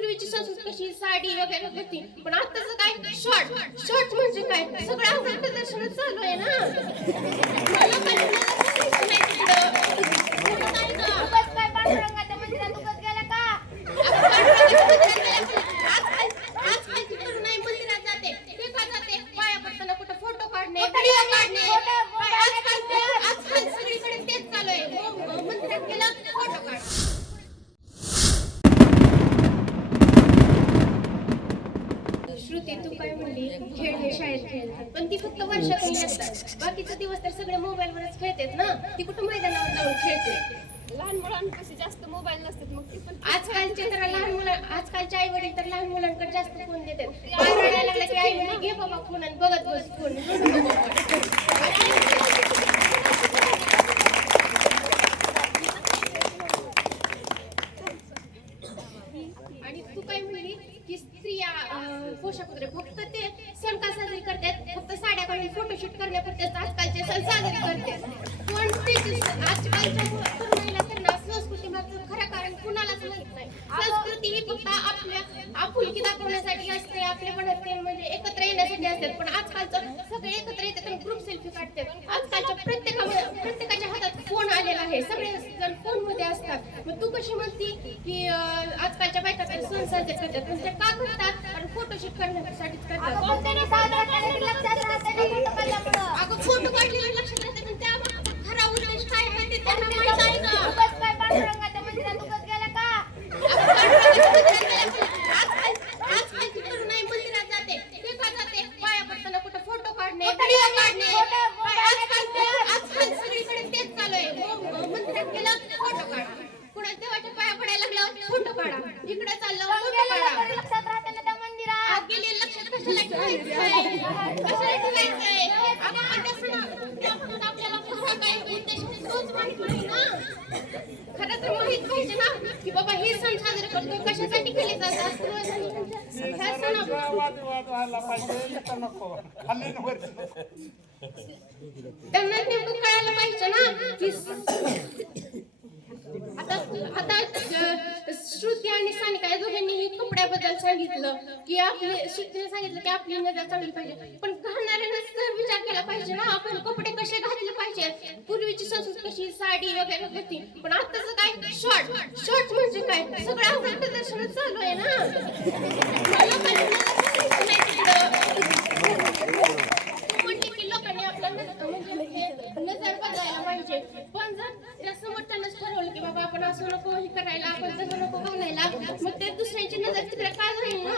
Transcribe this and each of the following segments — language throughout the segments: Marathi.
पूर्वीची संस्कृती कशी साडी वगैरे होती, पण आताच काय शॉर्ट शॉर्ट म्हणजे काय सगळं अंग प्रदर्शन चालू आहे ना. मला काय पांडुरंगाच्या मंदिरात उगाच गेला का? आजकालची तरुण नाही मंदिरात जाते, ते का जाते पाया पडताना कुठं फोटो काढणे, व्हिडिओ काढणे. आजकाल सगळीकडे तेच चालू आहे. मंदिरात गेला फोटो काढ. श्रुती, तू काय म्हणली खेळ हे शाळेत खेळतात, पण ती फक्त वर्षातून येतात. बाकीचे दिवस तर सगळे मोबाईलवरच खेळतात ना. ती कुठं मैदानावर जाऊन खेळते? लहान मुलांपाशी जास्त मोबाईल नसतात, मग ती पण आजकालचे तर लहान मुलं, आजकालचे आई वडील तर लहान मुलांकडे जास्त फोन देतात. आई रडायला लागला की आई म्हणे घे बाबा फोन आणि बघत बस फोन. आणि तू काय म्हणली की स्त्रिया पोशाख वगैरे फक्त ते सण का साजरे करतात, फक्त साड्या काढून फोटोशूट करण्यापुरतेच आजकालचे सण साजरे करतात. पण आजकालच्या तरुणाईला त्यांना संस्कृती मागचं खरं कारण कुणालाच माहित नाही. संस्कृती ही फक्त आपल्या आपुलकी दाखवण्यासाठी असते, आपले बनते म्हणजे एकत्र येण्यासाठी असतात. पण आजकालचं सगळे एकत्र येतात आणि ग्रुप सेल्फी काढतात. आजकालच्या प्रत्येकाच्या हातात फोन आलेला आहे, सगळे जण फोन मध्ये असतात. मग तू कशी म्हणती की आजकालच्या बायका सण साजरे करतात, पण ते का करतात? आणि फोटोशूट करण्यासाठीच करतात. अगं फोटो काढलेले लक्षात राहते, पण त्या खरा उद्देश काय आहे ते त्यांना माहित आहे का? पांडुरंगाच्या मंदिरात उगाच गेला का? आजकालची तरुण नाही मंदिरात जाते, ते का जाते पाया पडताना कुठं फोटो काढणे, व्हिडिओ काढणे. आजकाल सगळीकडे तेच चालू आहे. मंदिरात गेला फोटो काढा, कुणा देवाच्या पाया पडायला लागला फोटो काढा, इकडे चाललं फोटो काढा. लक्षात राहते ना त्या मंदिरात. गेले लक्षात कशाला ठेवायचंय? कशाला ठेवायचंय? आपल्याला खरा काय उद्देश तोच माहित नाही ना. खरं तर माहित पाहिजे ना की बाबा हे सण साजरे करतो कशासाठी केले जातात. त्यांना नेमकं कळायला पाहिजे ना की आता श्रुती आणि सानिका या दोघांनीही कपड्याबद्दल सांगितलं की आपले श्रुतीने सांगितलं की आपली नजर चांगली पाहिजे, पण घालणाऱ्याने तर विचार केला पाहिजे ना आपण कपडे कसे घातले पाहिजे. पूर्वीची संस्कृती कशी साडी वगैरे होती, पण आताच काय शॉर्ट शॉर्ट म्हणजे काय सगळं अंग प्रदर्शन चालू आहे ना. मला म्हणते की लोकांनी आपला म्हणजे नजर बदलायला पाहिजे, पण जर त्या समोरच्यानंच ठरवलं की बाबा आपण असं नको हे करायला, आपण तसं नको घालायला, मग ते दुसऱ्यांची नजर तिकडे काय जाईल ना.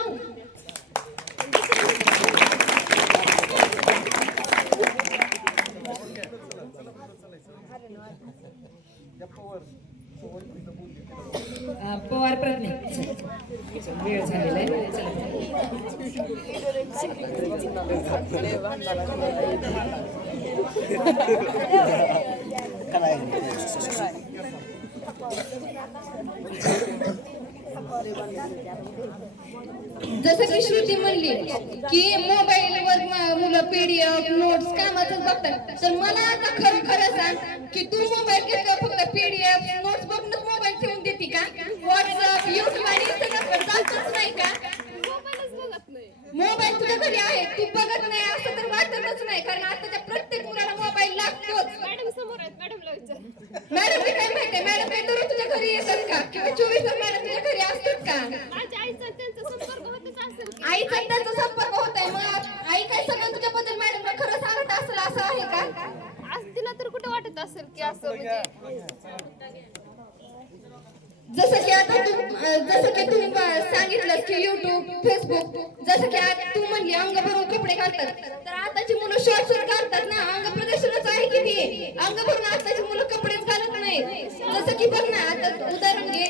पवार प्रज्ञा वेळ झालेला आहे. जसं की श्रुती म्हणली की मोबाईलवर मुलं पीडीएफ नोट्स कामाचं बघतात, तर मला आता खरं सांग की तू मोबाईल घेतला फक्त पीडीएफ नोट्स बघूनच मोबाईल ठेवून देते का? व्हॉट्सअप युट्यूब आणि इंस्टाग्रामवर जातच नाही का? मोबाईल तुझ्या घरी आहे, तू बघत नाही असं तर वाटतच नाही, कारण आताच्या प्रत्येक मुलाला मोबाईल लागतोच. मॅडम समोर आहेत, मॅडमला विचार. मॅडम काय माहितीये, मॅडम काय दररोज तुझ्या घरी येतात का किंवा 24 तास मॅडम तुझ्या घरी असतात का? माझ्या आईचा त्यांचा संपर्क होतच असेल की. आईचा त्यांचा संपर्क होत आहे, मग आई काय सगळं तुझ्याबद्दल मॅडमला खरं सांगत असेल असं आहे का? आज तिला तर कुठं वाटत असेल की असं म्हणजे जसं की तू सांगितलं की युट्यूब फेसबुक, जसं की तू म्हणली अंग भरून कपडे घालतात, तर आताची मुलं शॉर्ट शॉर्ट घालतात ना, अंग प्रदर्शनच आहे की ते. अंग भरून आताची मुलं कपडेच घालत नाही. जसं की बघ ना, आता उदाहरण घे,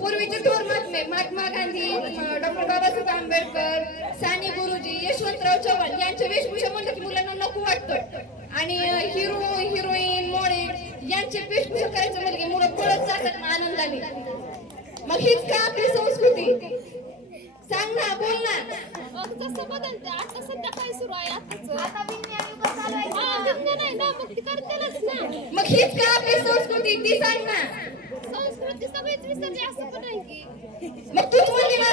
पूर्वीचे थोर महात्मा गांधी, डॉक्टर बाबासाहेब आंबेडकर, साने गुरुजी, यशवंतराव चव्हाण यांच्या वेशभूषा म्हणलं की मुलांना नको वाटतं. आणि हिरो हिरोईन मॉडेल यांचे वेशभूषा करायचं म्हणजे मुलं पळत जातात ना आनंदाने. मग हीच का आपली संस्कृती? सांग ना, बोल ना. जसं बदलते आता सध्या काय सुरू आहे आता विज्ञान युग चालू आहे. विज्ञान आहे ना, मग ती करतेलच ना. मग हीच का आपली संस्कृती? ती सांग ना. संस्कृती सगळीच विसरली असं पण आहे की. मग तूच म्हणली ना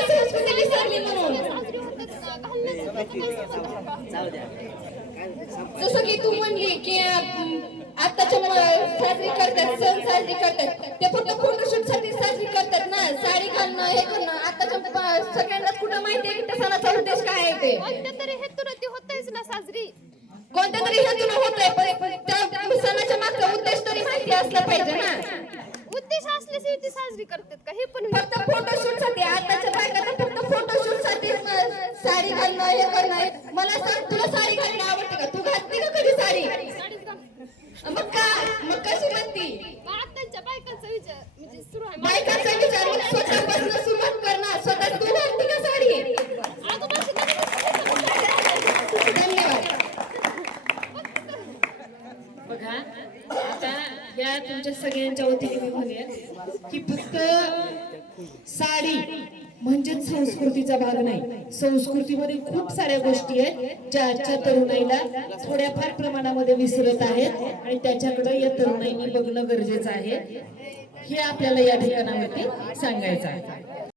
जसं की तू म्हणली की आताच्या साजरी करतात, सण साजरी करतात, ते फक्त फोटोशूट साठी साजरी करतात ना. साडी घालणं, हे करणं, आताच्या सगळ्यांनाच कुठं माहितीये की त्या सणाचा उद्देश काय आहे ते. कोणत्या तरी हेतून ती होतेच ना साजरी. कोणत्या तरी हेतून होतंय, पण त्या सणाच्या मागचा उद्देश तरी माहिती असला पाहिजे ना. उद्देश असल्याशिवाय ती साजरी करतात का हे पण फक्त फोटोशूट साठी, आताच्या बायका तर फक्त फोटोशूट साठी साडी घालणं, हे करणं. मला सांग, तुला साडी घालणं आवडते का? तू घालते का कधी साडी? साडीच घाल. मग काय, मग कशी म्हणती? मग आताच्या बायकांचा विचार म्हणजे सुरू आहे. बायकांचा विचार मग स्वतःपासून सुरुवात करणार. स्वतः तू घालते का साडी? अगं माझी नवीन धन्यवाद. बघा आता या तुमच्या सगळ्यांच्या वतीने मी म्हणेन की फक्त साडी म्हणजेच संस्कृतीचा भाग नाही. संस्कृतीमध्ये खूप साऱ्या गोष्टी आहेत ज्या आजच्या तरुणाईला थोड्याफार प्रमाणामध्ये विसरत आहेत आणि त्याच्याकडे या तरुणाईने बघणं गरजेचं आहे. हे आपल्याला या ठिकाणावरती सांगायचं आहे.